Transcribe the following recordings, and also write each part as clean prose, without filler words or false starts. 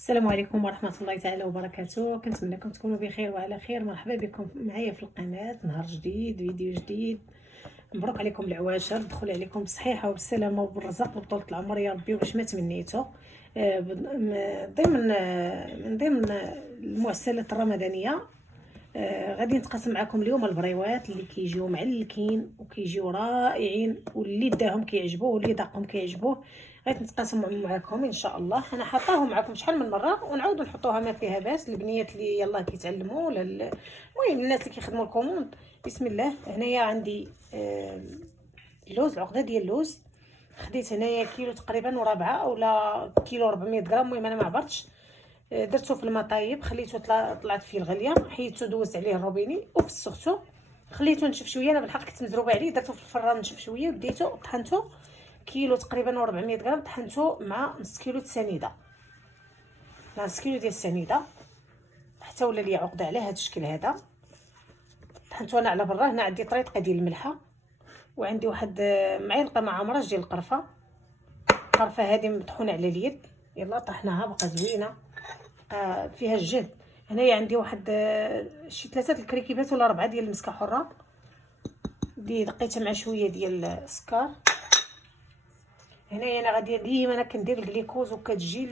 السلام عليكم ورحمة الله تعالى وبركاته. كنتمنىكم تكونوا بخير وعلى خير. مرحبا بكم معايا في القناة، نهار جديد، فيديو جديد. مبروك عليكم العواشر، دخل عليكم بالصحيحة وبالسلامة وبالرزق وبطولة العمر يا ربي وباش ما تمنيتو. من ضمن المعسلات الرمضانية. غادي نتقاسم معكم اليوم البريوات اللي كيجيو معلكين وكيجيو رائعين، واللي داهم كيعجبوه واللي ذاقهم كيعجبوه. غادي نتقاسم معكم ان شاء الله. انا حطاهم معكم شحال من مره ونعاودوا نحطوها ما فيها باس. البنيات اللي يلاه كيتعلموا ولا المهم الناس اللي كيخدموا الكوموند. بسم الله. هنايا عندي اللوز، عقده ديال اللوز. خديت هنايا كيلو تقريبا وربعه اولا كيلو 400 غرام، المهم انا ما عبرتش. درتو في الماء طايب، خليته طلعت فيه الغليه، حيدتو دوزت عليه الروبيني وفسختو، خليته نشف شويه. انا بالحق كنت مزروبه عليه، درتو في الفران نشف شويه وديتو طحنتو كيلو تقريبا و400 غرام. طحنتو مع نص كيلو السنيده، نص كيلو ديال السنيده حتى ولا ليا عقده على هذا الشكل هذا. طحنتو انا على برا. هنا عندي طريقه ديال الملحه، وعندي واحد معلقه مع مرج ديال القرفه. القرفه هذه مطحونه على اليد، يلا طحناها بقى زوينه، فيها الجهد. هنايا عندي واحد شي 3 الكريكيبات ولا 4 ديال المسكه حره اللي دقيتها مع شويه ديال السكر. هنايا انا غادي ديما انا كندير الجليكوز، وكتجي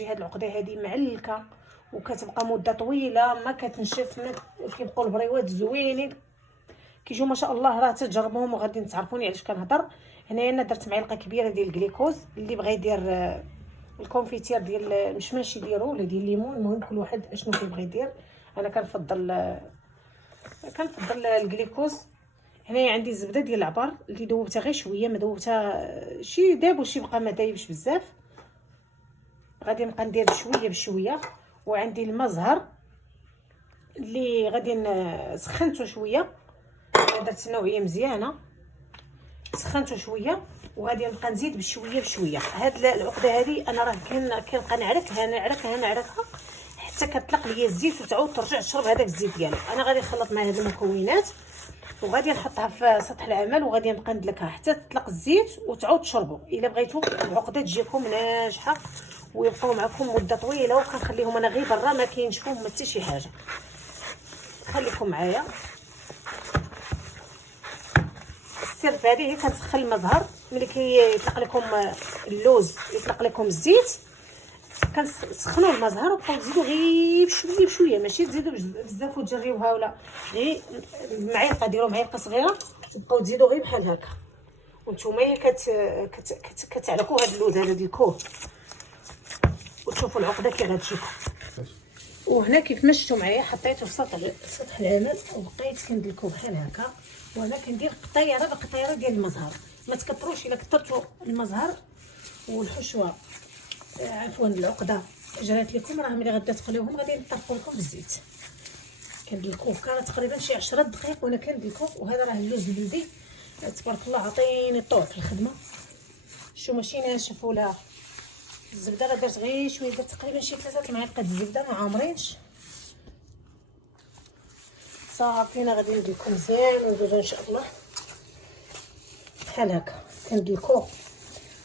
هاد العقده هذه معلكه وكتبقى مده طويله ما كتنشف. كيبقاو البريوات زوينين كيجيو ما شاء الله. راه تجربوهم وغادي تعرفوني علاش كنهضر. هنايا انا درت معلقه كبيره ديال الجليكوز. اللي بغى يدير الكونفيتير ديال المشماش يديروا ولا ديال الليمون، المهم كل واحد اشنو كيبغي يدير. انا كنفضل الجليكوز. هنايا عندي الزبده ديال العبر اللي دوبتها غير شويه، ما دوبتها شي داب وشي بقى ما دايبش بزاف. غادي نبقى ندير بشويه بشويه. وعندي الماء زهر اللي غادي سخنته شويه، درت نوعيه مزيانه سخنته شويه، وغادي نبقى نزيد بشويه بشويه. هاد العقده هذه انا راه كنبقى نعركها حتى كطلق ليا الزيت وتعاود ترجع تشرب هذاك الزيت ديالها. انا غادي نخلط مع هاد المكونات وغادي نحطها في سطح العمل، وغادي نبقى ندلكها حتى تطلق الزيت وتعاود تشربوا. الا بغيتوا العقده تجيكم ناجحه ويبقاو معكم مده طويله، وكنخليهم انا غير برا ما كينشفوهم حتى شي حاجه. خليكم معايا. السر في هذه هي كنسخن الماء زهر. ملي كيطلق لكم اللوز يطلق لكم الزيت، كنسخنوا الماء زهر وبقاو تزيدوا غير بشويه بشويه، ماشي تزيدوا بزاف وتجريوها ولا غير معلقه. ديروا معلقه صغيره وبقاو تزيدوا غير بحال هكا، وانتوما كتعلقوا هذا اللوز هذا ديال الكوه وتشوفوا العقده كي غتجيكم. وهنا كيف ما شفتوا معايا حطيته في سطح العمل وبقيت كندلكو بحال هكا. وانا كندير قطيره بقطيره ديال المزهر، ما تكثروش. الا كثرتوا المزهر والحشوه عفوا العقده جرات لكم، راه ملي غدا تقليوهم غادي نطرفوا لكم بالزيت. كندلكوه كان تقريبا شي 10 دقائق وانا كندلكوه. وهذا راه اللوز البلدي تبارك الله عطيني الطوع في الخدمه. شو ماشي ناشف ولا الزبده. راه درت غير شويه، درت تقريبا شي 3 معالق الزبده ما عامرينش صافي. انا غادي نديركم مزيان وندوزو ان شاء الله بحال هكا. كندلكوه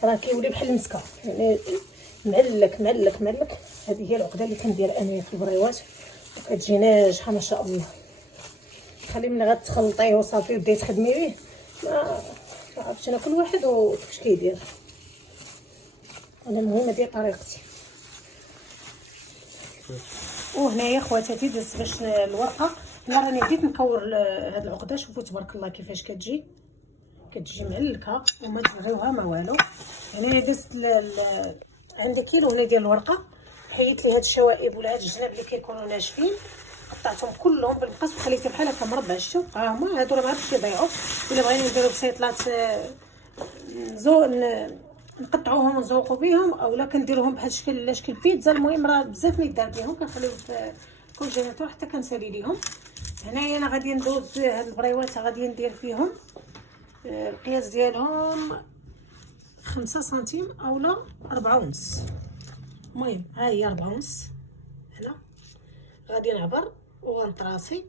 راه كيولي بحال المسكه، يعني معلك. هذه هي العقده اللي كندير انا في البريوات وكتجي ناجحه ما شاء الله. خلي ملي غتخلطيه وصافي وبداي تخدمي به ما عرفتش انا، كل واحد وكيفاش كيدير. انا المهم هذه طريقتي. وهنايا خواتاتي درت باش الورقه. انا راني بديت نكور هاد العقده. شوفوا تبارك الله كيفاش كتجي معلكه وما تجريوها ما والو. هنا درت عندي كيلو هنا ديال الورقه، حيدت لي هاد الشوائب ولا هاد الجناب اللي كيكونوا ناشفين، قطعتهم كلهم بالمقص وخليتهم بحال هكا مربع. شوف ها هما هادو راه ما عرفتش كيضيعوا. الا بغينا نديرو بسيطلات نقطعوهم ونزوقوا بهم، اولا كنديروهم بحال شكل بيتزا. المهم راه بزاف ما يدار بهم، كنخليهم في الكونجيناتور حتى كنسالي ليهم. هنايا انا غادي ندوز هاد البريوات، غادي ندير فيهم القياس ديالهم 5 سنتيم اولا 4 ونص. المهم ها هي 4 ونص. هنا غادي نعبر وغنطراسي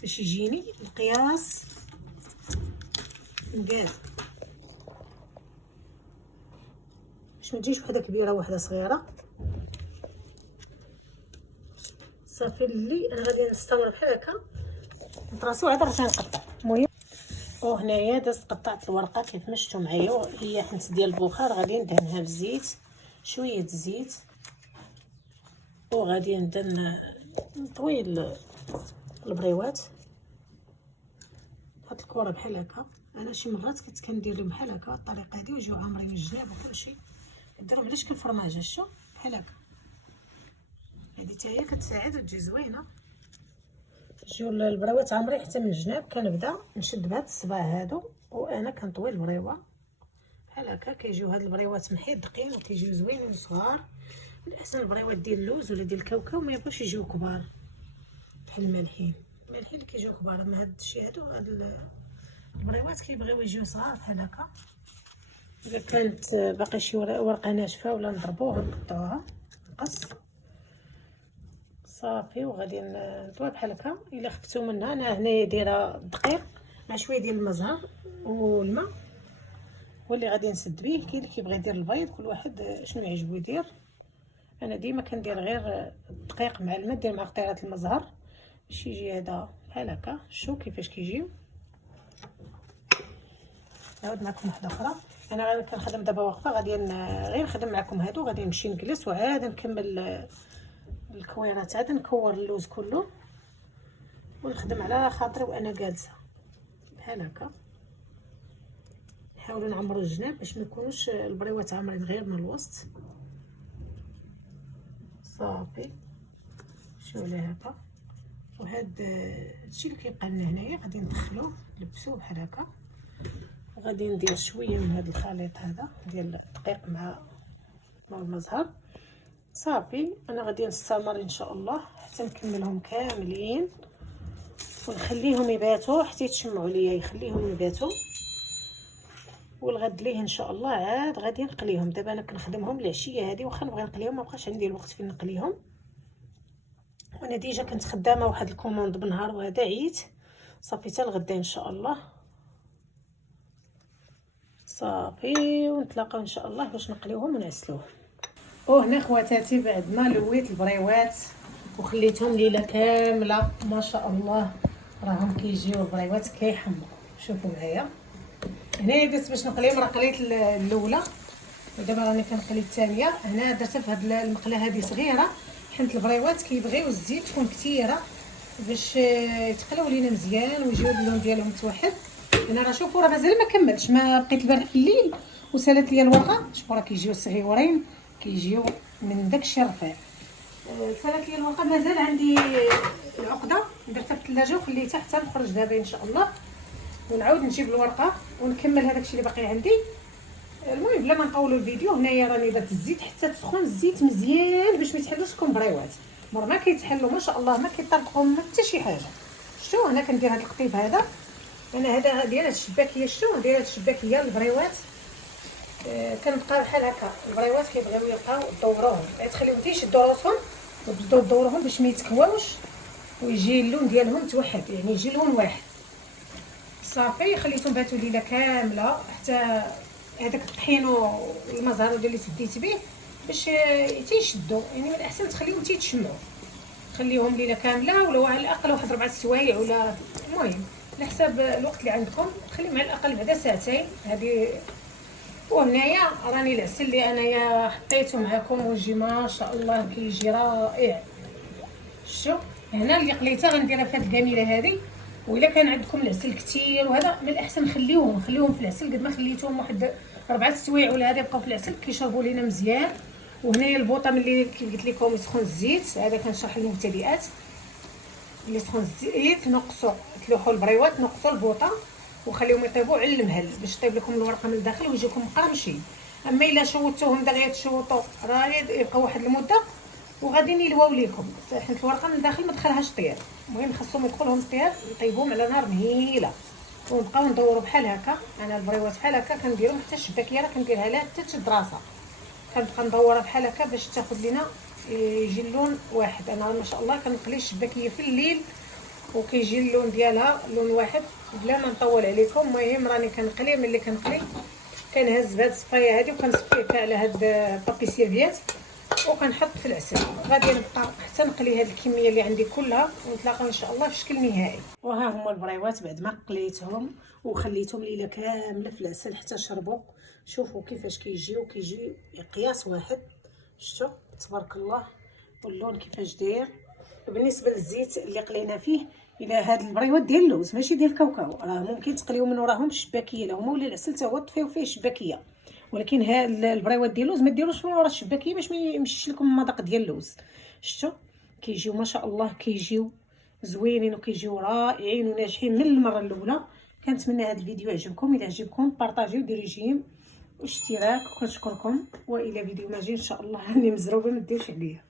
باش يجيني القياس مكان، باش ما تجيش وحده كبيره وحده صغيره. صافي اللي انا غادي نستمر بحال هكا نطراسو عاد نرجع نقطع. المهم وهنايا دازت قطعت الورقه كيف ما شفتوا معايا، هي حنت ديال البخار غادي ندهنها بالزيت، شويه الزيت، وغادي نبدا نطوي البريوات. هاد الكره بحال هكا، انا شي مرات كنت كندير لهم بحال هكا الطريقه هادي ويجيو عامرين الجناب وكلشي، كديرهم علاش كالفرماج هشو بحال هكا. هادي حتى هي كتساعد وتجي زوينه. يجيو البريوات عامرين حتى من الجناب. كنبدا نشد بهاد الصباع هادو وانا كنطوي البريوه بحال هكا. كيجيو هاد البريوات محيدقين وكيجيو زوينين وصغار. الاحسن البريوات ديال اللوز ولا ديال الكاوكاو ما يبغوش يجيو كبار بحال المالحين اللي كيجيو كبار. اما هاد الشيء هادو هاد البريوات كيبغيو يجيو صغار بحال هكا. اذا كانت باقي شي ورقه ناشفه ولا نضربوها نقطعوها نقص صافي. وغادي نطوي بحال هكا. الا خفتو منها انا هنايا دايره الدقيق مع شويه ديال المزهر والماء هو اللي غادي نسد به. كاين اللي كيبغي يدير البيض، كل واحد شنو يعجبو يدير. انا ديما كندير غير الدقيق مع الماء، دير مع قطيرات المزهر باش يجي هذا بحال هكا. شوف كيفاش كيجيو. نعاود معكم واحده اخرى. انا غادي كنخدم دابا واقفه، غادي غير نخدم معكم هادو، غادي نمشي نجلس وعاد نكمل الكويرات. عاد نكور اللوز كله ونخدم على خاطري وانا جالسه بحال هكا. نحاولوا نعمروا الجناب باش ما يكونوش البريوات عامرين غير من الوسط. صافي شوفوا لي هكا. وهاد الشيء اللي كيبقى لنا هنايا غادي ندخلوه نلبسوه بحال هكا. وغادي ندير شويه من هذا الخليط هذا ديال الدقيق مع المزهر. صافي انا غادي نستمر ان شاء الله حتى نكملهم كاملين ونخليهم يباتوا حتى يتشمعوا ليا. يخليهم يباتوا والغد ليه ان شاء الله عاد غادي نقليهم. دابا انا كنخدمهم العشيه هذه، واخا نبغي نقليهم ما بقاش عندي الوقت فين نقليهم. وانا ديجا كنت خدامه واحد الكوموند بنهار وهذا عييت. صافي حتى الغدا ان شاء الله. صافي ونتلاقاو ان شاء الله باش نقليوهم ونعسلوهم. وهنا خواتاتي بعد ما لويت البريوات وخليتهم ليله كامله ما شاء الله راهم كيجيو البريوات كيحمروا. شوفوا معايا هنايا درت باش نقليهم، راه قليت الاولى ودابا راني كنقلي الثانيه. هنا درتها في هاد المقله هذه صغيره حيت البريوات كيبغيو الزيت تكون كثيره باش يتقلاو لينا مزيان ويجيو اللون ديالهم متوحد. هنا راه شوفوا راه مازال ما كملتش، ما بقيت البارح في الليل وسالت ليا الورقه. شوفوا راه كيجيو صغيورين كيجيو من داكشي الرفيع. سالت ليا الورقه مازال عندي العقده درتها في الثلاجه وخليتها حتى نخرج دابا ان شاء الله ونعاود نجيب الورقه ونكمل هذاك الشيء اللي باقي عندي. المهم بلا ما نطولوا الفيديو، هنايا راني درت الزيت حتى تسخن الزيت مزيان باش ما يتحلوش لكم بريوات. مر ما كيتحلوا ما شاء الله ما كيطرقوا ما حتى شي حاجه. شتو هنا كندير هذا القطيب هذا. انا هذا ديال هاد الشباكيه. شتو ديال هاد الشباكيه البريوات كنبقى بحال هكا. البريوات كيبغيو يبقاو دوروهم، تخليهم حتى يشدوا راسهم وتبداو دوروهم باش ما يتكواوش ويجي اللون ديالهم متوحد، يعني يجي لون واحد. صافي خليتهم باتوا ليله كامله حتى هذاك الطحين والمزهر اللي سديت به باش تيشدوا. يعني من الاحسن تخليهم تيتشمعوا، خليهم ليله كامله ولا على الاقل واحد 4 سوايع ولا المهم على حساب الوقت اللي عندكم. خليهم على الاقل بعدا ساعتين هذه. وهنايا راني العسل اللي انايا حطيته معكم ويجي ما شاء الله كيجي رائع. شوف هنا اللي قليتها غنديرها في هذه الكميله هذه. والا كان عندكم العسل كثير وهذا من الاحسن خليهم في العسل. قد ما خليتوهم واحد 4 سوايع ولا هذا يبقاو في العسل كيشربوا لينا مزيان. وهنايا البوطه ملي كيف قلت لكم يسخن الزيت، هذا كنشرح المبتدئات. اللي سخن الزيت نقصوا تلوحوا البريوات، نقصوا البوطه وخليهم يطيبوا على المهل باش طيب لكم الورقه من الداخل ويجيكم مقرمشين. اما الا شوتوهم دغيا تشوطوا راه يبقى واحد المده وغادي يلواو ليكم حيت الورقه من الداخل ما دخلهاش طياب. المهم خاصهم يدخلهم طياب يطيبوهم على نار مهيله ونبقاو ندوروا بحال هكا. انا البريوات بحال هكا كنديرهم حتى الشباكيه راه كنديرها لها حتى تشد راسها. كنبقى ندورها بحال هكا باش تاخذ لينا يجي اللون واحد. انا ما شاء الله كنقلي الشباكيه في الليل وكيجي اللون ديالها لون واحد بلا ما نطول عليكم. المهم راني كنقلي ملي كنقلي كنهز بهاد الصفايه هذه وكنصفيه على هاد البابي سيرفيات وكنحط في العسل. غادي نبقى حتى نقلي هاد الكميه اللي عندي كلها، ونتلاقاو ان شاء الله في شكل نهائي. وها هما البريوات بعد ما قليتهم وخليتهم ليله كامله في العسل حتى شربوا. شوفوا كيفاش كيجيو قياس واحد. شفتوا تبارك الله واللون كيفاش داير. بالنسبه للزيت اللي قلينا فيه، الى هاد البريوات ديال اللوز ماشي ديال الكاوكاو، راه ممكن تقليو من وراهم الشباكيه لا هما ولا العسل تا هو طفيو فيه الشباكيه، ولكن هاد البريوات ديال اللوز ما ديروش من ورا الشباكيه باش ما يمشيش لكم المذاق ديال اللوز. شفتوا كيجيو ما شاء الله، كيجيو زوينين وكيجيو رائعين وناجحين من المره الاولى. كنتمنى هذا الفيديو يعجبكم. الى عجبكم بارطاجيو وديروا جيم واشتراك، وكنشكركم. والى فيديو ماجي ان شاء الله. راني مزروبه ما ديروش عليا.